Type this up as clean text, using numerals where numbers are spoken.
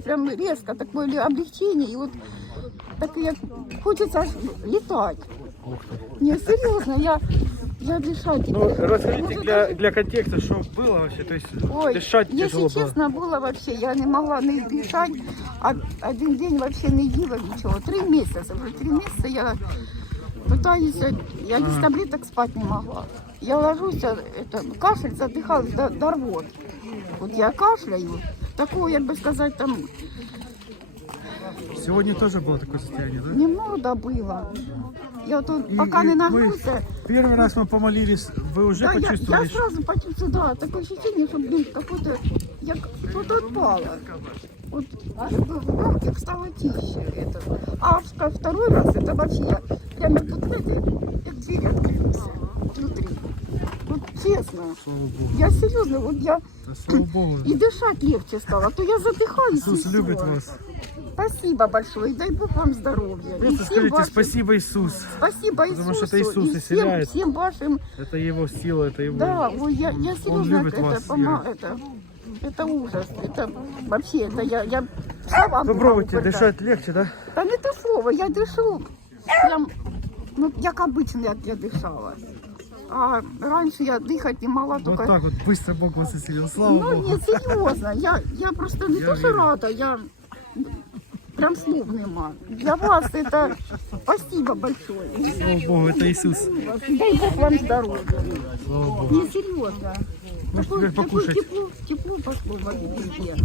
прям резко такое облегчение. И вот так я, хочется аж летать. Не, серьезно, я дышать. Ну, расскажите для контекста, что было вообще, то есть Ой, дышать если тяжело было. честно, было вообще, я не могла не дышать, один день вообще не ела ничего. 3 месяца, уже 3 месяца я пытаюсь, я без таблеток спать не могла. Я ложусь, кашель, задыхалась до рвот. Вот я кашляю, такого, как бы сказать, там, Сегодня тоже было такое состояние, да? немного было. Я тут пока не нагнулся. Первый раз мы помолились, вы уже Да, почувствовали? я сразу почувствовала, да, такое ощущение, что, блин, какое-то, что-то отпало. Вот в легких стало тише. Это. А второй раз, это вообще, я прямо тут в этой, дверь открылась внутри. Вот честно, я серьезно, вот я Да, слава Богу. и дышать легче стало, а то я задыхаюсь. Иисус и всё. любит вас. Спасибо большое, и дай Бог вам здоровья. И Просто всем скажите вашим- спасибо, Иисус. Спасибо Иисусу. Потому что это Иисус и исцеляет. всем вашим. Это Его сила, это Его... Да, ой, я серьезно, любит вас, это ужас. Это вообще, это я словам не могу Попробуйте, передать. дышать легче, да? Да не то слово, я дышу. Прям, ну, як обычно я дышала. А раньше я дыхать не могла, Вот только... так вот быстро Бог вас исцелил. Слава Ну, Богу. не, серьезно, я просто не Я то, что верю. рада, я прям слов нема. Для вас это спасибо большое. Слава Богу, это Иисус. Дай Бог вам здоровья. Слава Богу. Не, серьезно. Может, теперь покушать. Тепло пошло в везде.